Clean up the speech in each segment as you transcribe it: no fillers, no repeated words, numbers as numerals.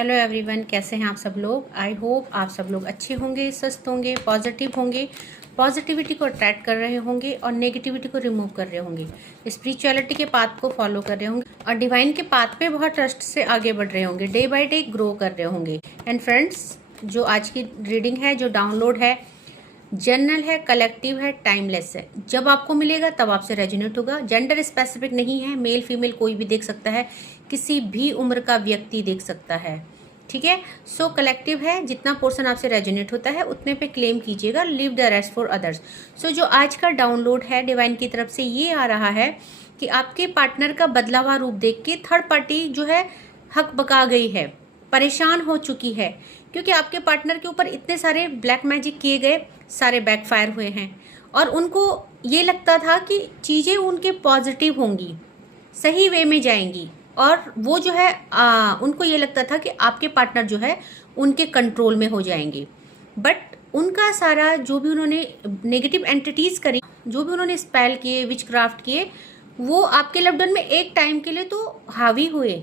Hello everyone, कैसे हैं आप सब लोग। आई होप आप सब लोग अच्छे होंगे, स्वस्थ होंगे, पॉजिटिव होंगे, पॉजिटिविटी को अट्रैक्ट कर रहे होंगे और नेगेटिविटी को रिमूव कर रहे होंगे, स्पिरिचुअलिटी के पाथ को फॉलो कर रहे होंगे और डिवाइन के पाथ पे बहुत ट्रस्ट से आगे बढ़ रहे होंगे, डे बाय डे ग्रो कर रहे होंगे। एंड फ्रेंड्स, जो आज की रीडिंग है, जो डाउनलोड है, जनरल है, कलेक्टिव है, टाइमलेस है। जब आपको मिलेगा तब आपसे रेजोनेट होगा। जेंडर स्पेसिफिक नहीं है, मेल फीमेल कोई भी देख सकता है, किसी भी उम्र का व्यक्ति देख सकता है। ठीक है, सो कलेक्टिव है। जितना पोर्शन आपसे रेजोनेट होता है उतने पे क्लेम कीजिएगा, leave the rest for others. So जो आज का डाउनलोड है डिवाइन की तरफ से ये आ रहा है कि आपके पार्टनर का बदला हुआ रूप देख के थर्ड पार्टी जो है हक बका गई है, परेशान हो चुकी है, क्योंकि आपके पार्टनर के ऊपर इतने सारे ब्लैक मैजिक किए गए, सारे बैकफायर हुए हैं और उनको ये लगता था कि चीज़ें उनके पॉजिटिव होंगी, सही वे में जाएंगी और वो जो है उनको ये लगता था कि आपके पार्टनर जो है उनके कंट्रोल में हो जाएंगे। बट उनका सारा जो भी उन्होंने नेगेटिव एंटिटीज़ करी, जो भी उन्होंने स्पेल किए, विचक्राफ्ट किए, वो आपके लव्ड वन में एक टाइम के लिए तो हावी हुए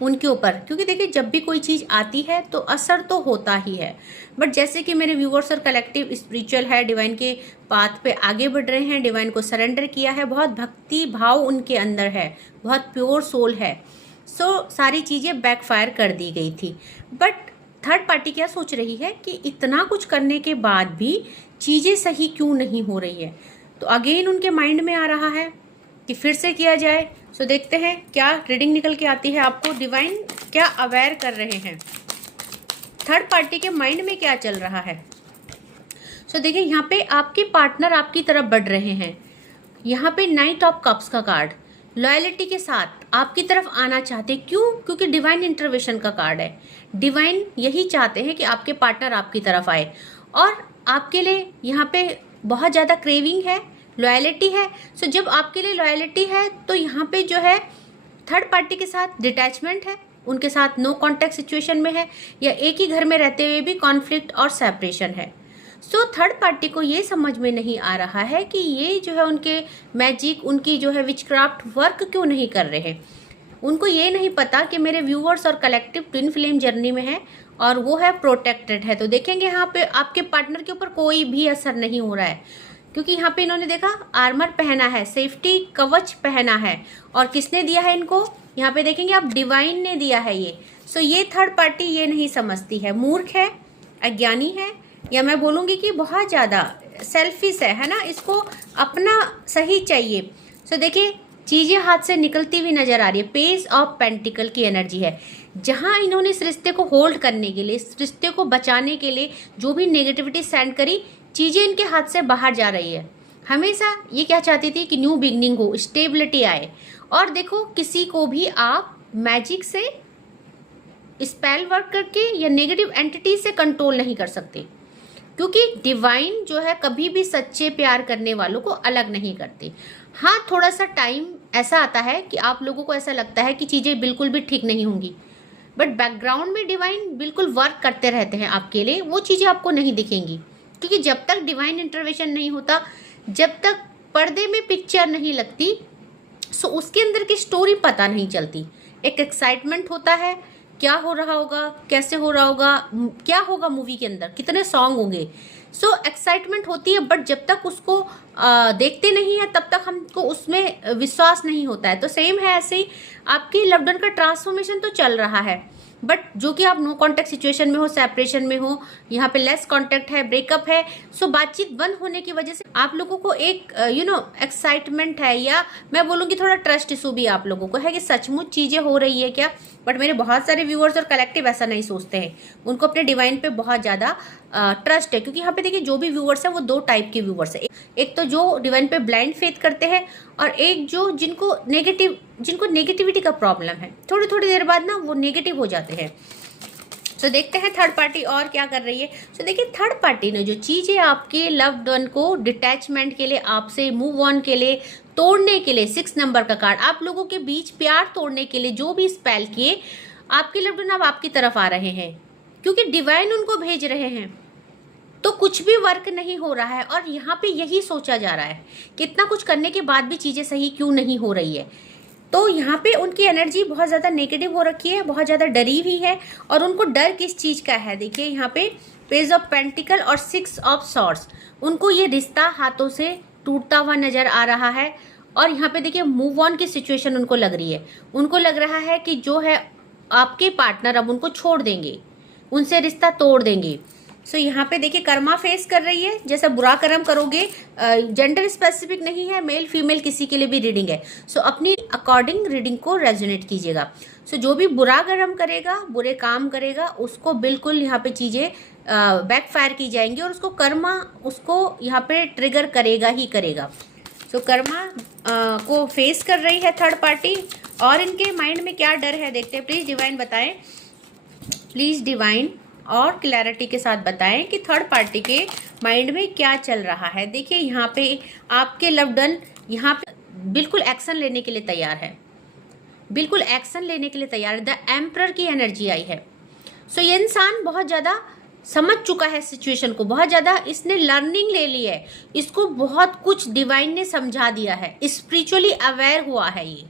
उनके ऊपर। क्योंकि देखिए, जब भी कोई चीज़ आती है तो असर तो होता ही है। बट जैसे कि मेरे व्यूवर्स और कलेक्टिव स्पिरिचुअल है, डिवाइन के पाथ पे आगे बढ़ रहे हैं, डिवाइन को सरेंडर किया है, बहुत भक्ति भाव उनके अंदर है, बहुत प्योर सोल है, सो सारी चीज़ें बैकफायर कर दी गई थी। बट थर्ड पार्टी क्या सोच रही है कि इतना कुछ करने के बाद भी चीज़ें सही क्यों नहीं हो रही है। तो अगेन उनके माइंड में आ रहा है कि फिर से किया जाए। सो देखते हैं क्या रीडिंग निकल के आती है आपको, डिवाइन क्या अवेयर कर रहे हैं, थर्ड पार्टी के माइंड में क्या चल रहा है। सो देखिए, यहाँ पे आपके पार्टनर आपकी तरफ बढ़ रहे हैं। यहाँ पे नाइट ऑफ कप्स का कार्ड लॉयलिटी के साथ आपकी तरफ आना चाहते। क्यों? क्योंकि डिवाइन इंटरवेंशन का कार्ड है। डिवाइन यही चाहते हैं कि आपके पार्टनर आपकी तरफ आए और आपके लिए यहाँ पे बहुत ज़्यादा क्रेविंग है, लॉयलिटी है। सो जब आपके लिए लॉयलिटी है तो यहाँ पे जो है थर्ड पार्टी के साथ डिटैचमेंट है, उनके साथ नो कॉन्टैक्ट सिचुएशन में है, या एक ही घर में रहते हुए भी कॉन्फ्लिक्ट और सेपरेशन है। सो थर्ड पार्टी को ये समझ में नहीं आ रहा है कि ये जो है उनके मैजिक, उनकी जो है विचक्राफ्ट वर्क क्यों नहीं कर रहे। उनको ये नहीं पता कि मेरे व्यूवर्स और कलेक्टिव ट्विन फ्लेम जर्नी में है और वो है प्रोटेक्टेड है। तो देखेंगे यहाँ पे आपके पार्टनर के ऊपर कोई भी असर नहीं हो रहा है, क्योंकि यहाँ पे इन्होंने देखा आर्मर पहना है, सेफ्टी कवच पहना है। और किसने दिया है इनको? यहाँ पे देखेंगे आप, डिवाइन ने दिया है ये। सो ये थर्ड पार्टी ये नहीं समझती है, मूर्ख है, अज्ञानी है, या मैं बोलूँगी कि बहुत ज़्यादा सेल्फिश है ना, इसको अपना सही चाहिए। सो देखिए, चीज़ें हाथ से निकलती हुई नजर आ रही है। पेज ऑफ पेंटिकल की एनर्जी है, जहाँ इन्होंने इस रिश्ते को होल्ड करने के लिए, इस रिश्ते को बचाने के लिए जो भी नेगेटिविटी सेंड करी, चीज़ें इनके हाथ से बाहर जा रही है। हमेशा ये क्या चाहती थी कि न्यू बिगनिंग हो, स्टेबिलिटी आए। और देखो, किसी को भी आप मैजिक से, स्पेल वर्क करके या नेगेटिव एंटिटी से कंट्रोल नहीं कर सकते, क्योंकि डिवाइन जो है कभी भी सच्चे प्यार करने वालों को अलग नहीं करते। हाँ, थोड़ा सा टाइम ऐसा आता है कि आप लोगों को ऐसा लगता है कि चीज़ें बिल्कुल भी ठीक नहीं होंगी, बट बैकग्राउंड में डिवाइन बिल्कुल वर्क करते रहते हैं आपके लिए। वो चीज़ें आपको नहीं दिखेंगी, क्योंकि जब तक डिवाइन इंटरवेंशन नहीं होता, जब तक पर्दे में पिक्चर नहीं लगती, सो उसके अंदर की स्टोरी पता नहीं चलती। एक एक्साइटमेंट होता है, क्या हो रहा होगा, कैसे हो रहा होगा, क्या होगा मूवी के अंदर, कितने सॉन्ग होंगे। सो एक्साइटमेंट होती है, बट जब तक उसको देखते नहीं है तब तक हमको उसमें विश्वास नहीं होता है। तो सेम है, ऐसे ही आपकी लव्ड वन का ट्रांसफॉर्मेशन तो चल रहा है, बट जो कि आप नो कांटेक्ट सिचुएशन में हो, सेपरेशन में हो, यहाँ पे लेस कांटेक्ट है, ब्रेकअप है। सो बातचीत बंद होने की वजह से आप लोगों को एक एक्साइटमेंट है, या मैं बोलूँगी थोड़ा ट्रस्ट इशू भी आप लोगों को है कि सचमुच चीज़ें हो रही है क्या। बट मेरे बहुत सारे व्यूअर्स और कलेक्टिव ऐसा नहीं सोचते हैं, उनको अपने डिवाइन पे बहुत ज़्यादा ट्रस्ट है। क्योंकि यहाँ पे देखिए, जो भी व्यूअर्स है वो दो टाइप के व्यूअर्स है। एक तो जो डिवाइन पे ब्लाइंड फेथ करते हैं, और एक जो जिनको नेगेटिविटी का प्रॉब्लम है, थोड़ी थोड़ी देर बाद ना वो नेगेटिव हो जाते हैं। तो देखते हैं थर्ड पार्टी और क्या कर रही है। तो देखिए, थर्ड पार्टी ने जो चीज़ें आपके लव्ड वन को डिटैचमेंट के लिए, आपसे मूव ऑन के लिए, तोड़ने के लिए, 6 नंबर का कार्ड, आप लोगों के बीच प्यार तोड़ने के लिए जो भी स्पेल किए, आपके लव्ड वन अब आपकी तरफ आ रहे हैं, क्योंकि डिवाइन उनको भेज रहे हैं। तो कुछ भी वर्क नहीं हो रहा है और यहाँ पे यही सोचा जा रहा है कि इतना कुछ करने के बाद भी चीज़ें सही क्यों नहीं हो रही है। तो यहाँ पे उनकी एनर्जी बहुत ज़्यादा नेगेटिव हो रखी है, बहुत ज़्यादा डरी हुई है। और उनको डर किस चीज़ का है, देखिए यहाँ पे पेज ऑफ पेंटिकल और 6 ऑफ सॉर्ड्स, उनको ये रिश्ता हाथों से टूटता हुआ नजर आ रहा है। और यहाँ पे देखिए मूव ऑन की सिचुएशन उनको लग रही है। उनको लग रहा है कि जो है आपके पार्टनर अब उनको छोड़ देंगे, उनसे रिश्ता तोड़ देंगे। सो यहाँ पे देखिए कर्मा फेस कर रही है, जैसा बुरा कर्म करोगे, जेंडर स्पेसिफिक नहीं है, मेल फीमेल किसी के लिए भी रीडिंग है। सो अपनी अकॉर्डिंग रीडिंग को रेजोनेट कीजिएगा। सो जो भी बुरा कर्म करेगा, बुरे काम करेगा, उसको बिल्कुल यहाँ पे चीज़ें बैकफायर की जाएंगी और उसको कर्मा उसको यहाँ पे ट्रिगर करेगा ही करेगा। सो कर्मा को फेस कर रही है थर्ड पार्टी। और इनके माइंड में क्या डर है देखते हैं, प्लीज़ डिवाइन बताएं, प्लीज़ डिवाइन और क्लैरिटी के साथ बताएं कि थर्ड पार्टी के माइंड में क्या चल रहा है। देखिए यहाँ पे आपके लव्ड वन यहाँ पे बिल्कुल एक्शन लेने के लिए तैयार है, बिल्कुल एक्शन लेने के लिए तैयार है। द एम्परर की एनर्जी आई है। सो ये इंसान बहुत ज़्यादा समझ चुका है सिचुएशन को, बहुत ज़्यादा इसने लर्निंग ले ली है, इसको बहुत कुछ डिवाइन ने समझा दिया है, स्पिरिचुअली अवेयर हुआ है ये।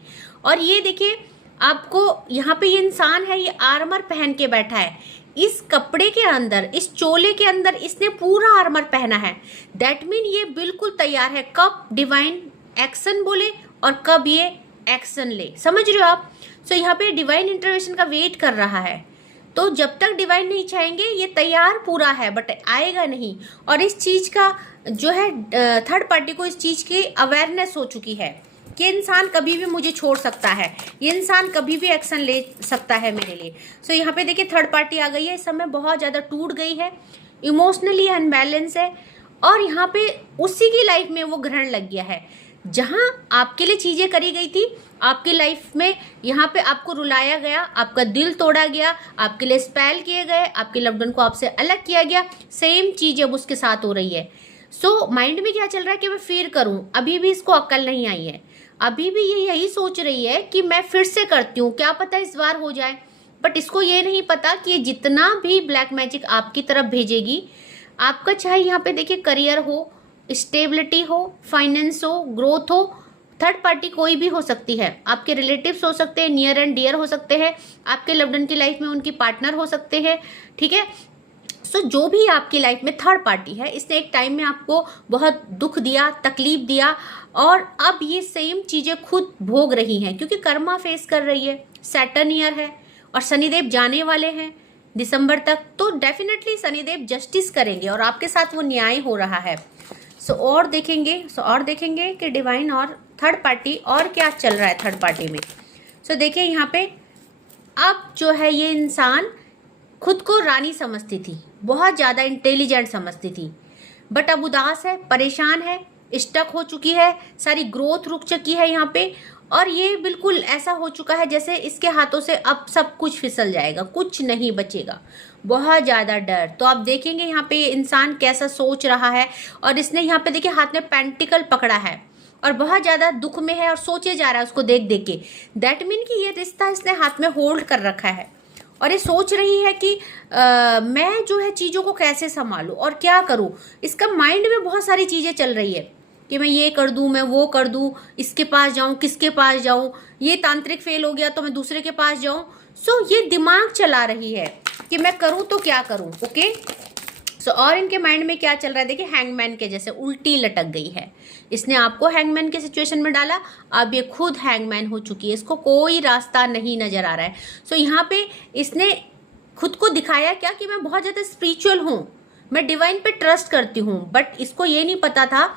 और ये देखिए आपको यहाँ पे ये इंसान है, ये आर्मर पहन के बैठा है, इस कपड़े के अंदर, इस चोले के अंदर इसने पूरा आर्मर पहना है। दैट मीन ये बिल्कुल तैयार है कब डिवाइन एक्शन बोले और कब ये एक्शन ले, समझ रहे हो आप। सो यहाँ पे डिवाइन इंटरवेंशन का वेट कर रहा है। तो जब तक डिवाइन नहीं चाहेंगे ये तैयार पूरा है, बट आएगा नहीं। और इस चीज़ का जो है थर्ड पार्टी को इस चीज़ की अवेयरनेस हो चुकी है कि इंसान कभी भी मुझे छोड़ सकता है, ये इंसान कभी भी एक्शन ले सकता है मेरे लिए। सो यहाँ पे देखिए थर्ड पार्टी आ गई है, इस समय बहुत ज़्यादा टूट गई है, इमोशनली अनबैलेंस है। और यहाँ पे उसी की लाइफ में वो ग्रहण लग गया है, जहाँ आपके लिए चीज़ें करी गई थी, आपकी लाइफ में यहाँ पे आपको रुलाया गया, आपका दिल तोड़ा गया, आपके लिए स्पेल किए गए, आपके लव्ड वन को आपसे अलग किया गया, सेम चीज़ अब उसके साथ हो रही है। सो माइंड में क्या चल रहा है कि मैं फिर करूँ, अभी भी इसको अक्ल नहीं आई है, अभी भी ये यही सोच रही है कि मैं फिर से करती हूँ, क्या पता इस बार हो जाए। बट इसको ये नहीं पता कि ये जितना भी ब्लैक मैजिक आपकी तरफ भेजेगी, आपका चाहे यहाँ पे देखिए करियर हो, स्टेबिलिटी हो, फाइनेंस हो, ग्रोथ हो, थर्ड पार्टी कोई भी हो सकती है, आपके रिलेटिव्स हो सकते हैं, नियर एंड डियर हो सकते हैं, आपके लव्ड वन की लाइफ में उनकी पार्टनर हो सकते हैं, ठीक है। सो जो भी आपकी लाइफ में थर्ड पार्टी है, इसने एक टाइम में आपको बहुत दुख दिया, तकलीफ दिया, और अब ये सेम चीज़ें खुद भोग रही हैं क्योंकि कर्मा फेस कर रही है। सैटर्न ईयर है और शनिदेव जाने वाले हैं दिसंबर तक, तो डेफिनेटली शनिदेव जस्टिस करेंगे और आपके साथ वो न्याय हो रहा है। और देखेंगे कि डिवाइन और थर्ड पार्टी और क्या चल रहा है थर्ड पार्टी में। देखिए यहाँ पे अब जो है ये इंसान खुद को रानी समझती थी, बहुत ज़्यादा इंटेलिजेंट समझती थी, बट अब उदास है, परेशान है, स्टक हो चुकी है, सारी ग्रोथ रुक चुकी है यहाँ पे। और ये बिल्कुल ऐसा हो चुका है जैसे इसके हाथों से अब सब कुछ फिसल जाएगा, कुछ नहीं बचेगा, बहुत ज़्यादा डर। तो आप देखेंगे यहाँ पे इंसान कैसा सोच रहा है, और इसने यहाँ पे देखिए हाथ में पेंटिकल पकड़ा है और बहुत ज़्यादा दुख में है और सोचे जा रहा है उसको देख देख के। दैट मीन कि ये रिश्ता इसने हाथ में होल्ड कर रखा है और ये सोच रही है कि मैं जो है चीज़ों को कैसे संभालूं और क्या करूं। इसका माइंड में बहुत सारी चीज़ें चल रही है कि मैं ये कर दूं, मैं वो कर दूं, इसके पास जाऊं, किसके पास जाऊं, ये तांत्रिक फेल हो गया तो मैं दूसरे के पास जाऊं। ये दिमाग चला रही है कि मैं करूं तो क्या करूं। ओके, और इनके माइंड में क्या चल रहा है देखिए, हैंगमैन के जैसे उल्टी लटक गई है। इसने आपको हैंगमैन के सिचुएशन में डाला, अब ये खुद हैंगमैन हो चुकी है, इसको कोई रास्ता नहीं नजर आ रहा है। यहाँ पे इसने खुद को दिखाया क्या कि मैं बहुत ज़्यादा स्पिरिचुअल हूँ, मैं डिवाइन पे ट्रस्ट करती हूँ, बट इसको ये नहीं पता था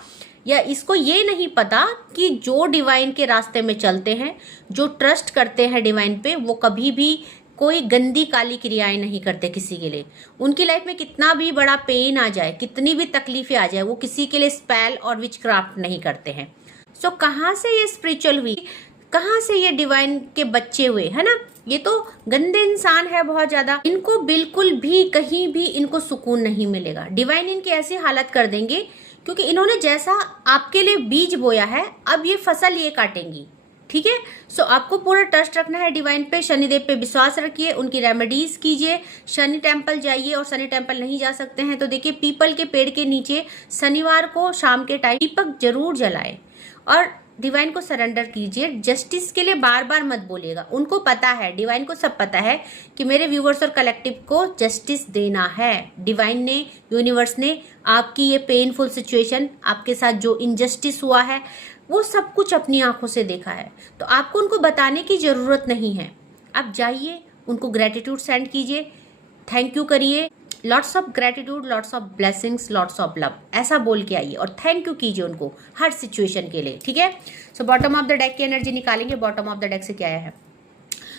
या इसको ये नहीं पता कि जो डिवाइन के रास्ते में चलते हैं, जो ट्रस्ट करते हैं डिवाइन पे, वो कभी भी कोई गंदी काली क्रियाएं नहीं करते किसी के लिए। उनकी लाइफ में कितना भी बड़ा पेन आ जाए, कितनी भी तकलीफें आ जाए, वो किसी के लिए स्पेल और विचक्राफ्ट नहीं करते हैं। कहाँ से ये स्पिरिचुअल हुई, कहाँ से ये डिवाइन के बच्चे हुए, है ना। ये तो गंदे इंसान है बहुत ज्यादा, इनको बिल्कुल भी कहीं भी इनको सुकून नहीं मिलेगा। डिवाइन इनकी ऐसी हालत कर देंगे क्योंकि इन्होंने जैसा आपके लिए बीज बोया है, अब ये फसल ये काटेंगी, ठीक है। आपको पूरा ट्रस्ट रखना है डिवाइन पे, शनिदेव पे विश्वास रखिए, उनकी रेमेडीज कीजिए, शनि टेम्पल जाइए, और शनि टेम्पल नहीं जा सकते हैं तो देखिए पीपल के पेड़ के नीचे शनिवार को शाम के टाइम दीपक जरूर जलाएं, और डिवाइन को सरेंडर कीजिए। जस्टिस के लिए बार बार मत बोलिएगा, उनको पता है, डिवाइन को सब पता है कि मेरे व्यूवर्स और कलेक्टिव को जस्टिस देना है। डिवाइन ने, यूनिवर्स ने आपकी ये पेनफुल सिचुएशन, आपके साथ जो इनजस्टिस हुआ है, वो सब कुछ अपनी आंखों से देखा है। तो आपको उनको बताने की ज़रूरत नहीं है। आप जाइए, उनको ग्रेटिट्यूड सेंड कीजिए, थैंक यू करिए, lots of gratitude, lots of blessings, lots of love, ऐसा बोल के आइए और थैंक यू कीजिए उनको हर सिचुएशन के लिए, ठीक है। So bottom of the deck की एनर्जी निकालेंगे। बॉटम ऑफ द डेक से क्या आया है?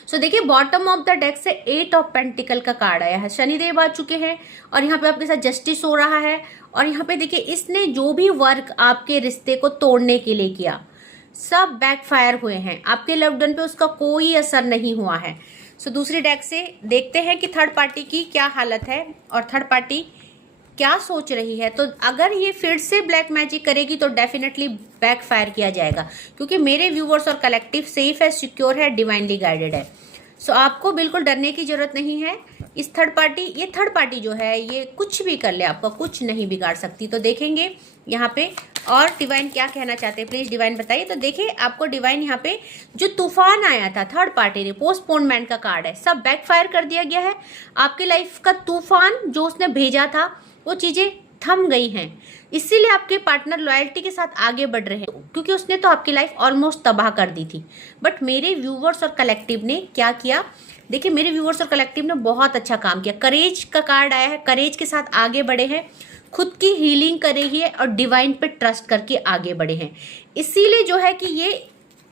सो देखिए, बॉटम ऑफ द डेक से 8 ऑफ पेंटिकल का कार्ड आया है। शनिदेव आ चुके हैं और यहाँ पे आपके साथ जस्टिस हो रहा है। और यहाँ पे देखिए, इसने जो भी वर्क आपके रिश्ते को तोड़ने के लिए किया, सब बैकफायर हुए हैं। आपके लव्ड वन पे उसका कोई असर नहीं हुआ है। सो दूसरी डेक से देखते हैं कि थर्ड पार्टी की क्या हालत है और थर्ड पार्टी क्या सोच रही है। तो अगर ये फिर से ब्लैक मैजिक करेगी तो डेफिनेटली बैकफायर किया जाएगा, क्योंकि मेरे व्यूवर्स और कलेक्टिव सेफ है, सिक्योर है, डिवाइनली गाइडेड है। सो आपको बिल्कुल डरने की जरूरत नहीं है। इस थर्ड पार्टी जो है, ये कुछ भी कर ले, आपका कुछ नहीं बिगाड़ सकती। तो देखेंगे यहाँ पे और डिवाइन क्या कहना चाहते हैं, प्लीज डिवाइन बताइए। तो देखिए, आपको डिवाइन यहाँ पे जो तूफान आया था थर्ड पार्टी ने, पोस्टपोनमेंट का कार्ड है, सब बैकफायर कर दिया गया है। आपकी लाइफ का तूफान जो उसने भेजा था, वो चीजें थम गई हैं। इसीलिए आपके पार्टनर लॉयल्टी के साथ आगे बढ़ रहे हैं, क्योंकि उसने तो आपकी लाइफ ऑलमोस्ट तबाह कर दी थी। बट मेरे व्यूवर्स और कलेक्टिव ने क्या किया, देखिए, मेरे व्यूवर्स और कलेक्टिव ने बहुत अच्छा काम किया। करेज का कार्ड आया है, करेज के साथ आगे बढ़े हैं, खुद की हीलिंग करे है और डिवाइन पे ट्रस्ट करके आगे बढ़े हैं। इसीलिए जो है कि ये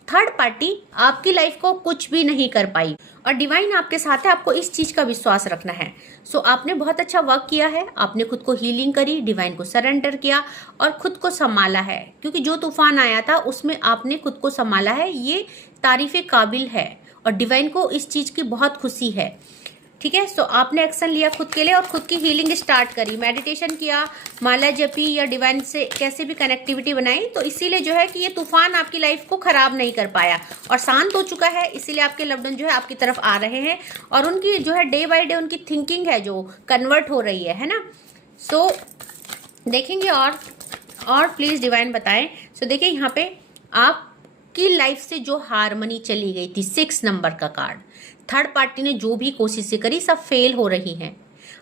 थर्ड पार्टी आपकी लाइफ को कुछ भी नहीं कर पाई और डिवाइन आपके साथ है। आपको इस चीज का विश्वास रखना है। सो आपने बहुत अच्छा वर्क किया है, आपने खुद को हीलिंग करी, डिवाइन को सरेंडर किया और खुद को संभाला है, क्योंकि जो तूफान आया था उसमें आपने खुद को संभाला है। ये तारीफे काबिल है और डिवाइन को इस चीज की बहुत खुशी है, ठीक है। सो आपने एक्शन लिया खुद के लिए और खुद की हीलिंग स्टार्ट करी, मेडिटेशन किया, माला जपी या डिवाइन से कैसे भी कनेक्टिविटी बनाई। तो इसीलिए जो है कि ये तूफान आपकी लाइफ को खराब नहीं कर पाया और शांत हो चुका है। इसीलिए आपके लव्ड वन जो है आपकी तरफ आ रहे हैं और उनकी जो है डे बाय डे उनकी थिंकिंग है जो कन्वर्ट हो रही है ना। सो देखेंगे और प्लीज डिवाइन बताएं। सो देखिए, यहाँ पे आपकी लाइफ से जो हारमनी चली गई थी, 6 नंबर का कार्ड, थर्ड पार्टी ने जो भी कोशिशें करी सब फेल हो रही हैं।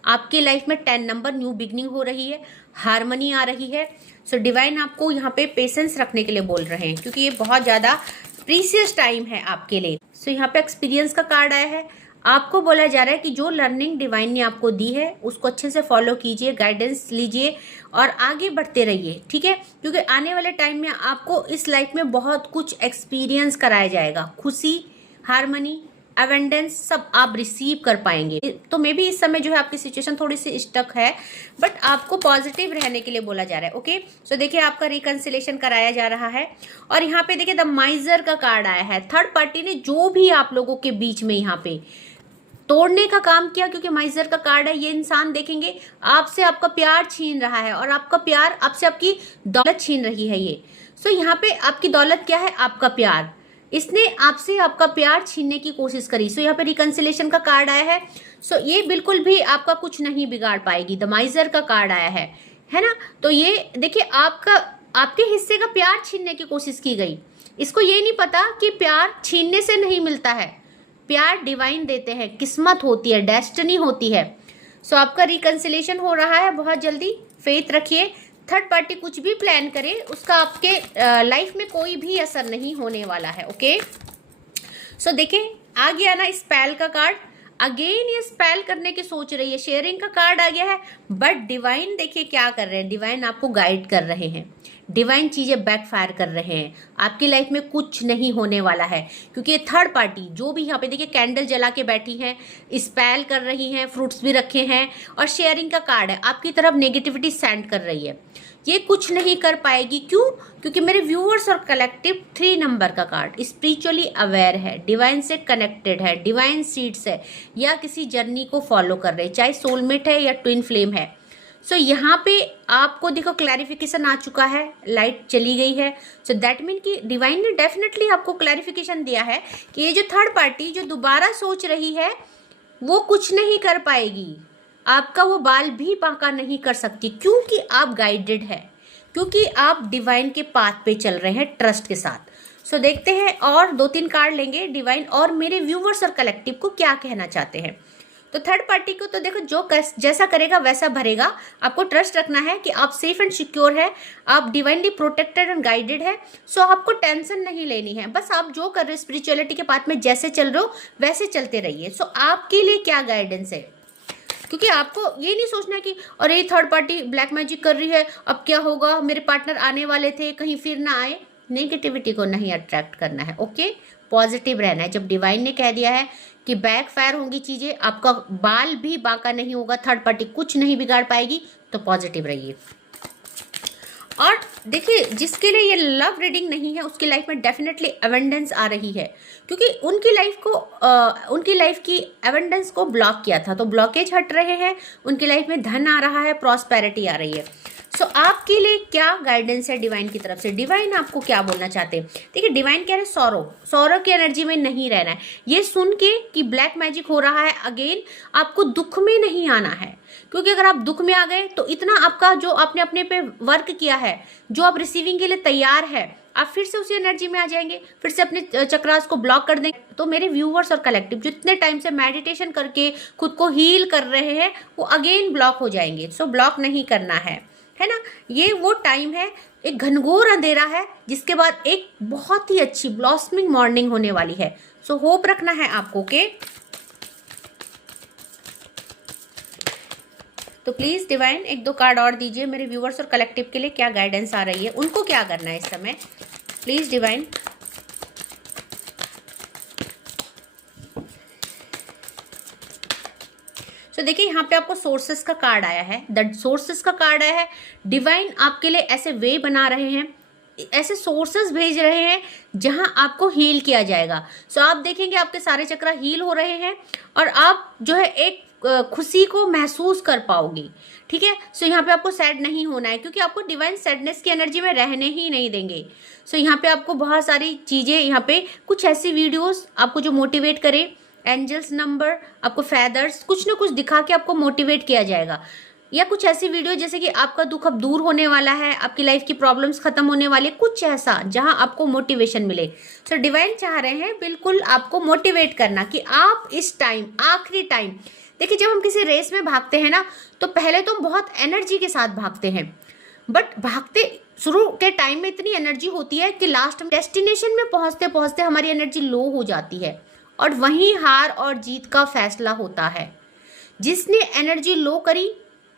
आपकी लाइफ में 10 नंबर न्यू बिगनिंग हो रही है, हारमनी आ रही है। सो डिवाइन आपको यहाँ पे पेशेंस रखने के लिए बोल रहे हैं, क्योंकि ये बहुत ज़्यादा प्रीसियस टाइम है आपके लिए। सो यहाँ पे एक्सपीरियंस का कार्ड आया है। आपको बोला जा रहा है कि जो लर्निंग डिवाइन ने आपको दी है उसको अच्छे से फॉलो कीजिए, गाइडेंस लीजिए और आगे बढ़ते रहिए, ठीक है। क्योंकि आने वाले टाइम में आपको इस लाइफ में बहुत कुछ एक्सपीरियंस कराया जाएगा। खुशी, हारमनी, अवेंडेंस सब आप रिसीव कर पाएंगे। तो मे भी इस समय जो है आपकी सिचुएशन थोड़ी सी स्टक है, बट आपको पॉजिटिव रहने के लिए बोला जा रहा है, ओके। सो देखिए, आपका रिकंसिलेशन कराया जा रहा है और यहाँ पे देखिए द माइजर का कार्ड आया है। थर्ड पार्टी ने जो भी आप लोगों के बीच में यहाँ पे तोड़ने का काम किया, क्योंकि माइजर का कार्ड है, ये इंसान देखेंगे आपसे आपका प्यार छीन रहा है और आपका प्यार आपसे आपकी दौलत छीन रही है ये। सो यहाँ पे आपकी दौलत क्या है? आपका प्यार। इसने आपसे आपका प्यार छीनने की कोशिश करी। सो यहाँ पे रिकंसिलेशन का कार्ड आया है। सो ये बिल्कुल भी आपका कुछ नहीं बिगाड़ पाएगी। द माइजर का कार्ड आया है ना। तो ये देखिए, आपके हिस्से का प्यार छीनने की कोशिश की गई। इसको ये नहीं पता कि प्यार छीनने से नहीं मिलता है, प्यार डिवाइन देते हैं, किस्मत होती है, डेस्टिनी होती है। सो आपका रिकंसिलेशन हो रहा है बहुत जल्दी, फेथ रखिए। थर्ड पार्टी कुछ भी प्लान करे उसका आपके लाइफ में कोई भी असर नहीं होने वाला है, ओके। सो देखिए, आ गया ना स्पेल का कार्ड। अगेन ये स्पेल करने की सोच रही है, शेयरिंग का कार्ड आ गया है। बट डिवाइन देखिए क्या कर रहे हैं, डिवाइन आपको गाइड कर रहे हैं, डिवाइन चीजें बैकफायर कर रहे हैं। आपकी लाइफ में कुछ नहीं होने वाला है, क्योंकि ये थर्ड पार्टी जो भी यहाँ पे देखिए कैंडल जला के बैठी हैं, स्पेल कर रही हैं, फ्रूट्स भी रखे हैं और शेयरिंग का कार्ड है, आपकी तरफ नेगेटिविटी सेंड कर रही है। ये कुछ नहीं कर पाएगी। क्यों? क्योंकि मेरे व्यूअर्स और कलेक्टिव 3 नंबर का कार्ड स्पिरिचुअली अवेयर है, डिवाइन से कनेक्टेड है, डिवाइन सीड्स है या किसी जर्नी को फॉलो कर रहे हैं, चाहे सोलमेट है या ट्विन फ्लेम है। सो यहाँ पे आपको देखो क्लैरिफिकेशन आ चुका है, लाइट चली गई है। सो दैट मीन कि डिवाइन ने डेफिनेटली आपको क्लैरिफिकेशन दिया है कि ये जो थर्ड पार्टी जो दोबारा सोच रही है वो कुछ नहीं कर पाएगी, आपका वो बाल भी बांका नहीं कर सकती, क्योंकि आप गाइडेड है, क्योंकि आप डिवाइन के पाथ पे चल रहे हैं ट्रस्ट के साथ। सो देखते हैं और 2-3 कार्ड लेंगे डिवाइन और मेरे व्यूवर्स और कलेक्टिव को क्या कहना चाहते हैं। तो थर्ड पार्टी को तो देखो जो जैसा करेगा वैसा भरेगा। आपको ट्रस्ट रखना है कि आप सेफ एंड सिक्योर है, आप डिवाइनली प्रोटेक्टेड एंड गाइडेड है। सो आपको टेंशन नहीं लेनी है, बस आप जो कर रहे हो स्पिरिचुअलिटी के पाथ में जैसे चल रहे हो वैसे चलते रहिए। सो आपके लिए क्या गाइडेंस है, क्योंकि आपको ये नहीं सोचना है कि अरे ये थर्ड पार्टी ब्लैक मैजिक कर रही है, अब क्या होगा, मेरे पार्टनर आने वाले थे कहीं फिर ना आए। नेगेटिविटी को नहीं अट्रैक्ट करना है, ओके। पॉजिटिव रहना है। जब डिवाइन ने कह दिया है कि बैक फायर होंगी चीज़ें, आपका बाल भी बांका नहीं होगा, थर्ड पार्टी कुछ नहीं बिगाड़ पाएगी, तो पॉजिटिव रहिए। और देखिए जिसके लिए ये लव रीडिंग नहीं है उसकी लाइफ में डेफिनेटली अवेंडेंस आ रही है, क्योंकि उनकी लाइफ की अवेंडेंस को ब्लॉक किया था, तो ब्लॉकेज हट रहे हैं, उनकी लाइफ में धन आ रहा है, प्रॉस्पेरिटी आ रही है। सो आपके लिए क्या गाइडेंस है डिवाइन की तरफ से, डिवाइन आपको क्या बोलना चाहते हैं। देखिए डिवाइन कह रहे हैं सौरव की एनर्जी में नहीं रहना है। ये सुन के कि ब्लैक मैजिक हो रहा है अगेन, आपको दुख में नहीं आना है, क्योंकि अगर आप दुख में आ गए तो इतना आपका जो आपने अपने पे वर्क किया है, जो आप रिसीविंग के लिए तैयार है, आप फिर से उसी एनर्जी में आ जाएंगे, फिर से अपने चक्रास को ब्लॉक कर देंगे। तो मेरे व्यूवर्स और कलेक्टिव जितने टाइम से मेडिटेशन करके खुद को हील कर रहे हैं वो अगेन ब्लॉक हो जाएंगे। सो ब्लॉक नहीं करना है ना। ये वो टाइम है, एक घनघोर अंधेरा है जिसके बाद एक बहुत ही अच्छी ब्लॉसमिंग मॉर्निंग होने वाली है। सो होप रखना है आपको, ओके। तो प्लीज डिवाइन 1-2 कार्ड और दीजिए मेरे व्यूवर्स और कलेक्टिव के लिए, क्या गाइडेंस आ रही है, उनको क्या करना है इस समय, प्लीज डिवाइन। तो देखिए यहाँ पे आपको सोर्सेस का कार्ड आया है, द सोर्सेस का कार्ड आया है। डिवाइन आपके लिए ऐसे वे बना रहे हैं, ऐसे सोर्सेस भेज रहे हैं जहां आपको हील किया जाएगा। सो आप देखेंगे आपके सारे चक्र हील हो रहे हैं और आप जो है एक खुशी को महसूस कर पाओगी, ठीक है। सो यहाँ पे आपको सैड नहीं होना है, क्योंकि आपको डिवाइन सैडनेस की एनर्जी में रहने ही नहीं देंगे। सो यहाँ पे आपको बहुत सारी चीजें, यहाँ पे कुछ ऐसी वीडियोस आपको जो मोटिवेट करे, एंजल्स नंबर, आपको फेदर्स, कुछ ना कुछ दिखा के आपको मोटिवेट किया जाएगा, या कुछ ऐसी वीडियो जैसे कि आपका दुख अब दूर होने वाला है, आपकी लाइफ की प्रॉब्लम्स खत्म होने वाली, कुछ ऐसा जहां आपको मोटिवेशन मिले। सो डिवाइन चाह रहे हैं बिल्कुल आपको मोटिवेट करना कि आप इस टाइम, आखिरी टाइम, देखिए जब हम किसी रेस में भागते हैं ना तो पहले तो हम बहुत एनर्जी के साथ भागते हैं, बट भागते शुरू के टाइम में इतनी एनर्जी होती है कि लास्ट में डेस्टिनेशन में पहुंचते पहुंचते हमारी एनर्जी लो हो जाती है, और वहीं हार और जीत का फैसला होता है। जिसने एनर्जी लो करी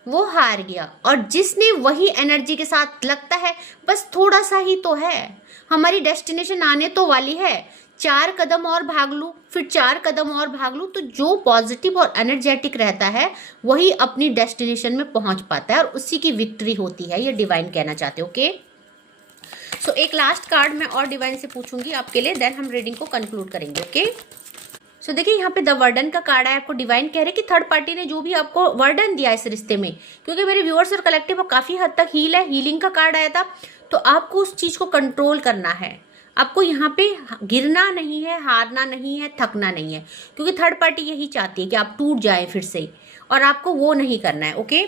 वो हार गया, और जिसने वही एनर्जी के साथ लगता है बस थोड़ा सा ही तो है, हमारी डेस्टिनेशन आने तो वाली है, 4 कदम और भाग लूँ, फिर 4 कदम और भाग लूँ, तो जो पॉजिटिव और एनर्जेटिक रहता है वही अपनी डेस्टिनेशन में पहुंच पाता है और उसी की विक्ट्री होती है। ये डिवाइन कहना चाहते हो, ओके। सो एक लास्ट कार्ड मैं और डिवाइन से पूछूंगी आपके लिए, देन हम रीडिंग को कंक्लूड करेंगे, ओके। सो देखिए यहाँ पे द वर्डन का कार्ड है। आपको डिवाइन कह रहे कि थर्ड पार्टी ने जो भी आपको वर्डन दिया इस रिश्ते में, क्योंकि मेरे व्यूअर्स और कलेक्टिव काफी हद तक हील है, हीलिंग का कार्ड आया था, तो आपको उस चीज को कंट्रोल करना है। आपको यहाँ पे गिरना नहीं है, हारना नहीं है, थकना नहीं है, क्योंकि थर्ड पार्टी यही चाहती है कि आप टूट जाए फिर से, और आपको वो नहीं करना है, ओके।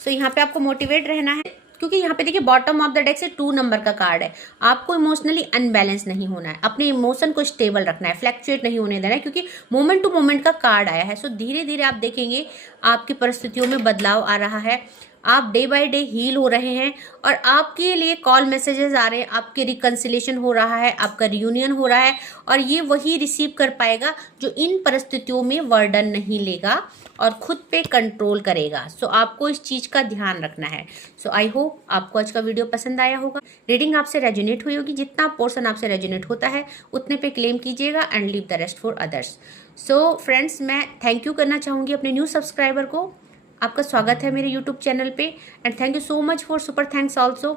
सो यहाँ पे आपको मोटिवेट रहना है, क्योंकि यहाँ पे देखिए बॉटम ऑफ द डेक से 2 नंबर का कार्ड है। आपको इमोशनली अनबैलेंस नहीं होना है, अपने इमोशन को स्टेबल रखना है, फ्लैक्चुएट नहीं होने देना है, क्योंकि मोमेंट टू मोमेंट का कार्ड आया है। सो धीरे धीरे आप देखेंगे आपकी परिस्थितियों में बदलाव आ रहा है, आप डे बाय डे हील हो रहे हैं, और आपके लिए कॉल मैसेजेस आ रहे हैं, आपके रिकंसिलेशन हो रहा है, आपका रियूनियन हो रहा है, और ये वही रिसीव कर पाएगा जो इन परिस्थितियों में वर्डन नहीं लेगा और खुद पे कंट्रोल करेगा। सो आपको इस चीज़ का ध्यान रखना है। सो आई होप आपको आज का वीडियो पसंद आया होगा, रीडिंग आपसे रेजोनेट हुई होगी, जितना पोर्शन आपसे रेजोनेट होता है उतने पे क्लेम कीजिएगा and leave the rest for others. So friends, मैं थैंक यू करना चाहूँगी अपने न्यू सब्सक्राइबर को। आपका स्वागत है मेरे यूट्यूब चैनल पे, and thank you so much for super thanks also.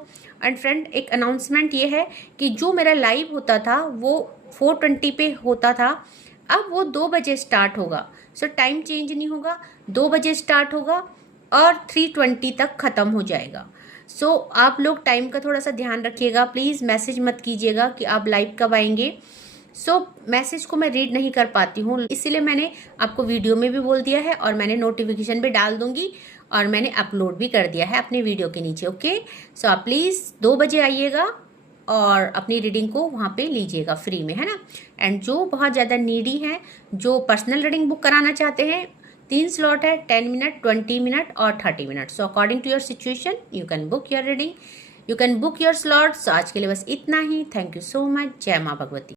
And friend, एक अनाउंसमेंट ये है कि जो मेरा लाइव होता था वो 4:20 पे होता था, अब वो 2 बजे स्टार्ट होगा। सो टाइम चेंज नहीं होगा, 2 बजे स्टार्ट होगा और 3:20 तक ख़त्म हो जाएगा। सो आप लोग टाइम का थोड़ा सा ध्यान रखिएगा, प्लीज़ मैसेज मत कीजिएगा कि आप लाइव कब आएंगे। मैसेज को मैं रीड नहीं कर पाती हूँ, इसीलिए मैंने आपको वीडियो में भी बोल दिया है और मैंने नोटिफिकेशन भी डाल दूंगी, और मैंने अपलोड भी कर दिया है अपने वीडियो के नीचे। ओके, सो आप प्लीज़ 2 बजे आइएगा और अपनी रीडिंग को वहाँ पे लीजिएगा फ्री में, है ना। एंड जो बहुत ज़्यादा नीडी हैं, जो पर्सनल रीडिंग बुक कराना चाहते हैं, 3 स्लॉट है, 10 मिनट, 20 मिनट और 30 minute. So according to your situation you can book your reading, you can book your slots. आज के लिए बस इतना ही। Thank you so much. जय माँ भगवती।